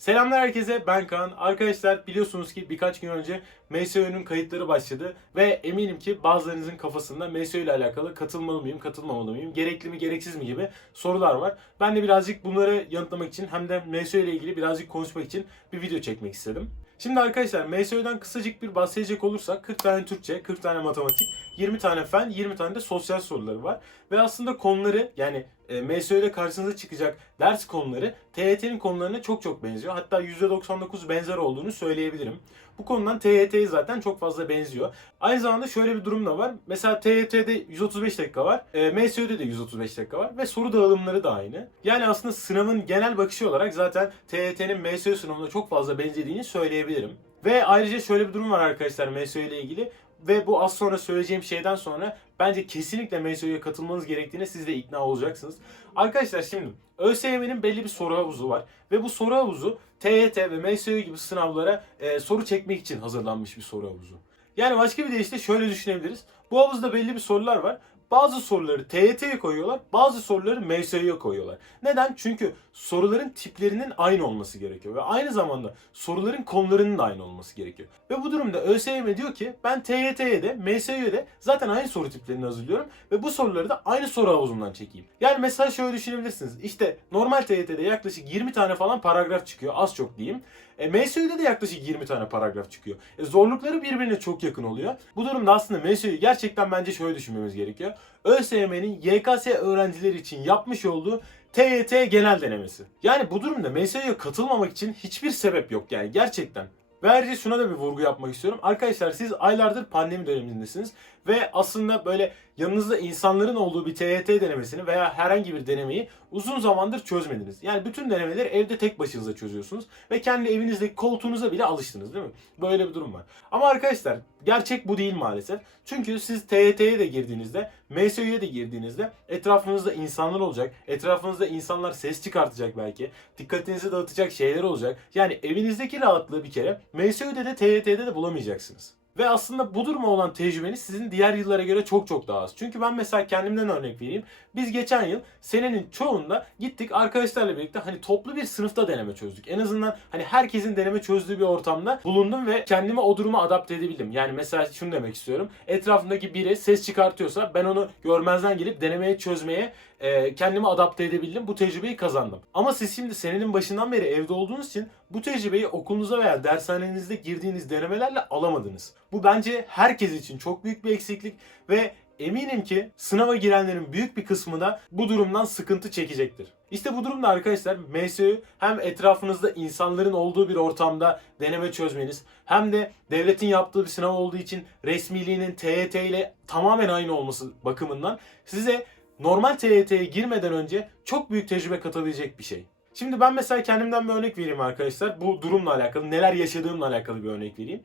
Selamlar herkese ben Kaan. Arkadaşlar biliyorsunuz ki birkaç gün önce MSÖ'nün kayıtları başladı ve eminim ki bazılarınızın kafasında MSÖ ile alakalı katılmalı mıyım, katılmamalı mıyım, gerekli mi, gereksiz mi gibi sorular var. Ben de birazcık bunları yanıtlamak için hem de MSÖ ile ilgili birazcık konuşmak için bir video çekmek istedim. Şimdi arkadaşlar MSÖ'den kısacık bir bahsedecek olursak 40 tane Türkçe, 40 tane matematik, 20 tane fen, 20 tane de sosyal soruları var. Ve aslında konuları yani e, MSÖ'de karşınıza çıkacak ders konuları TYT'nin konularına çok çok benziyor. Hatta %99 benzer olduğunu söyleyebilirim. Bu konudan TYT'ye zaten çok fazla benziyor. Aynı zamanda şöyle bir durum da var. Mesela TYT'de 135 dakika var. E, MSÖ'de de 135 dakika var. Ve soru dağılımları da aynı. Yani aslında sınavın genel bakışı olarak zaten TYT'nin MSÖ sınavına çok fazla benzediğini söyleyebilirim. Ve ayrıca şöyle bir durum var arkadaşlar MSÖ ile ilgili. Ve bu az sonra söyleyeceğim şeyden sonra bence kesinlikle MSÖ'ye katılmanız gerektiğine siz de ikna olacaksınız. Arkadaşlar şimdi ÖSYM'nin belli bir soru havuzu var. Ve bu soru havuzu TYT ve MSÖ gibi sınavlara e, soru çekmek için hazırlanmış bir soru havuzu. Yani başka bir deyişle şöyle düşünebiliriz. Bu havuzda belli bir sorular var. Bazı soruları TYT'ye koyuyorlar, bazı soruları MSÖ'ye koyuyorlar. Neden? Çünkü soruların tiplerinin aynı olması gerekiyor ve aynı zamanda soruların konularının da aynı olması gerekiyor. Ve bu durumda ÖSYM diyor ki ben TYT'ye de MSÖ'ye de zaten aynı soru tiplerini hazırlıyorum ve bu soruları da aynı soru havuzundan çekeyim. Yani mesela şöyle düşünebilirsiniz. İşte normal TYT'de yaklaşık 20 tane falan paragraf çıkıyor az çok diyeyim. E, MSÜ'de de yaklaşık 20 tane paragraf çıkıyor. E, zorlukları birbirine çok yakın oluyor. Bu durumda aslında MSÜ'yü gerçekten bence şöyle düşünmemiz gerekiyor. ÖSYM'nin YKS öğrencileri için yapmış olduğu TYT genel denemesi. Yani bu durumda MSÜ'ye katılmamak için hiçbir sebep yok yani gerçekten. Ve ayrıca şuna da bir vurgu yapmak istiyorum. Arkadaşlar siz aylardır pandemi dönemindesiniz ve aslında böyle yanınızda insanların olduğu bir TYT denemesini veya herhangi bir denemeyi uzun zamandır çözmediniz. Yani bütün denemeleri evde tek başınıza çözüyorsunuz ve kendi evinizdeki koltuğunuza bile alıştınız değil mi? Böyle bir durum var. Ama arkadaşlar gerçek bu değil maalesef. Çünkü siz TYT'ye de girdiğinizde, MSÜ'ye de girdiğinizde etrafınızda insanlar olacak. Etrafınızda insanlar ses çıkartacak belki. Dikkatinizi dağıtacak şeyler olacak. Yani evinizdeki rahatlığı bir kere MSÜ'de de TYT'de de bulamayacaksınız. Ve aslında bu duruma olan tecrübeniz sizin diğer yıllara göre çok çok daha az. Çünkü ben mesela kendimden örnek vereyim. Biz geçen yıl senenin çoğunda gittik arkadaşlarla birlikte hani toplu bir sınıfta deneme çözdük. En azından hani herkesin deneme çözdüğü bir ortamda bulundum ve kendimi o duruma adapte edebildim. Yani mesela şunu demek istiyorum. Etrafımdaki biri ses çıkartıyorsa ben onu görmezden gelip denemeye çözmeye e, kendimi adapte edebildim. Bu tecrübeyi kazandım. Ama siz şimdi senenin başından beri evde olduğunuz için bu tecrübeyi okulunuza veya dershanenizde girdiğiniz denemelerle alamadınız. Bu bence herkes için çok büyük bir eksiklik ve eminim ki sınava girenlerin büyük bir kısmı da bu durumdan sıkıntı çekecektir. İşte bu durumda arkadaşlar MSÜ hem etrafınızda insanların olduğu bir ortamda deneme çözmeniz hem de devletin yaptığı bir sınav olduğu için resmiliğinin TYT ile tamamen aynı olması bakımından size normal TYT'ye girmeden önce çok büyük tecrübe katabilecek bir şey. Şimdi ben mesela kendimden bir örnek vereyim arkadaşlar. Bu durumla alakalı, neler yaşadığımla alakalı bir örnek vereyim.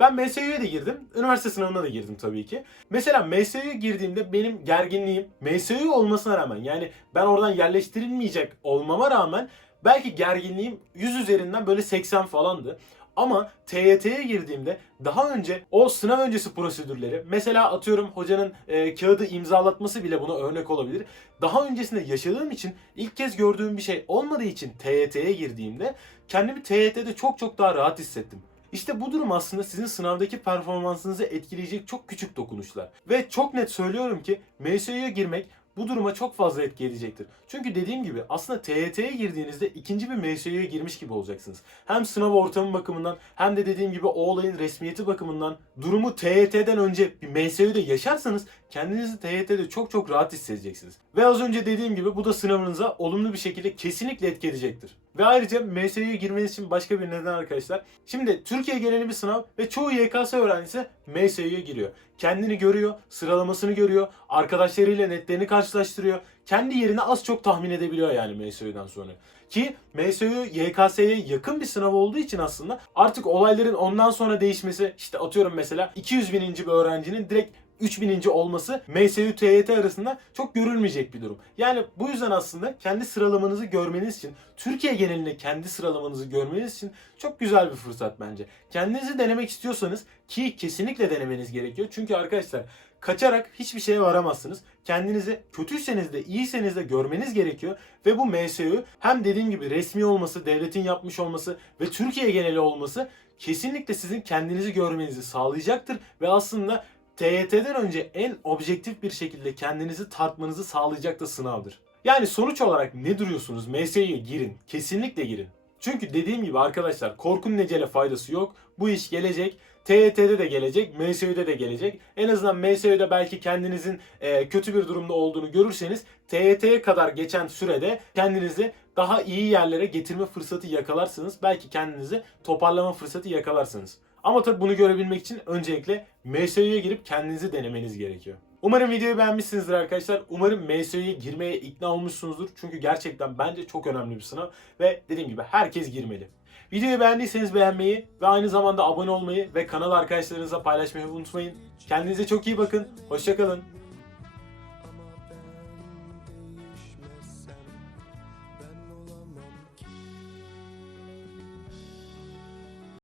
Ben MSÜ'ye de girdim. Üniversite sınavına da girdim tabii ki. Mesela MSÜ'ye girdiğimde benim gerginliğim MSÜ olmasına rağmen yani ben oradan yerleştirilmeyecek olmama rağmen belki gerginliğim 100 üzerinden böyle 80 falandı. Ama TYT'ye girdiğimde daha önce o sınav öncesi prosedürleri mesela atıyorum hocanın e, kağıdı imzalatması bile buna örnek olabilir. Daha öncesinde yaşadığım için ilk kez gördüğüm bir şey olmadığı için TYT'ye girdiğimde kendimi TYT'de çok çok daha rahat hissettim. İşte bu durum aslında sizin sınavdaki performansınızı etkileyecek çok küçük dokunuşlar. Ve çok net söylüyorum ki MSÜ'ye girmek bu duruma çok fazla etki edecektir. Çünkü dediğim gibi aslında TYT'ye girdiğinizde ikinci bir MSÜ'ye girmiş gibi olacaksınız. Hem sınav ortamı bakımından hem de dediğim gibi o olayın resmiyeti bakımından durumu TYT'den önce bir MSÜ'de yaşarsanız kendinizi TYT'de çok çok rahat hissedeceksiniz. Ve az önce dediğim gibi bu da sınavınıza olumlu bir şekilde kesinlikle etki edecektir. Ve ayrıca MSÜ'ye girmeniz için başka bir neden arkadaşlar. Şimdi Türkiye geneli bir sınav ve çoğu YKS öğrencisi MSÜ'ye giriyor. Kendini görüyor, sıralamasını görüyor, arkadaşlarıyla netlerini karşılaştırıyor. Kendi yerini az çok tahmin edebiliyor yani MSÜ'den sonra. Ki MSÜ YKS'ye yakın bir sınav olduğu için aslında artık olayların ondan sonra değişmesi işte atıyorum mesela 200 bininci bir öğrencinin direkt 3000. olması MSÜ TYT arasında çok görülmeyecek bir durum. Yani bu yüzden aslında kendi sıralamanızı görmeniz için, Türkiye genelinde kendi sıralamanızı görmeniz için çok güzel bir fırsat bence. Kendinizi denemek istiyorsanız ki kesinlikle denemeniz gerekiyor. Çünkü arkadaşlar kaçarak hiçbir şeye varamazsınız. Kendinizi kötüyseniz de iyiyseniz de görmeniz gerekiyor. Ve bu MSU hem dediğim gibi resmi olması, devletin yapmış olması ve Türkiye geneli olması kesinlikle sizin kendinizi görmenizi sağlayacaktır. Ve aslında TYT'den önce en objektif bir şekilde kendinizi tartmanızı sağlayacak da sınavdır. Yani sonuç olarak ne duruyorsunuz? MSU'ya girin. Kesinlikle girin. Çünkü dediğim gibi arkadaşlar korkunun necele faydası yok. Bu iş gelecek. TYT'de de gelecek, MSÜ'de de gelecek. En azından MSÜ'de belki kendinizin e, kötü bir durumda olduğunu görürseniz TYT'ye kadar geçen sürede kendinizi daha iyi yerlere getirme fırsatı yakalarsınız. Belki kendinizi toparlama fırsatı yakalarsınız. Ama tabii bunu görebilmek için öncelikle MSÜ'ye girip kendinizi denemeniz gerekiyor. Umarım videoyu beğenmişsinizdir arkadaşlar. Umarım MSÜ'ye girmeye ikna olmuşsunuzdur. Çünkü gerçekten bence çok önemli bir sınav. Ve dediğim gibi herkes girmeli. Videoyu beğendiyseniz beğenmeyi ve aynı zamanda abone olmayı ve kanal arkadaşlarınızla paylaşmayı unutmayın. Kendinize çok iyi bakın. Hoşçakalın.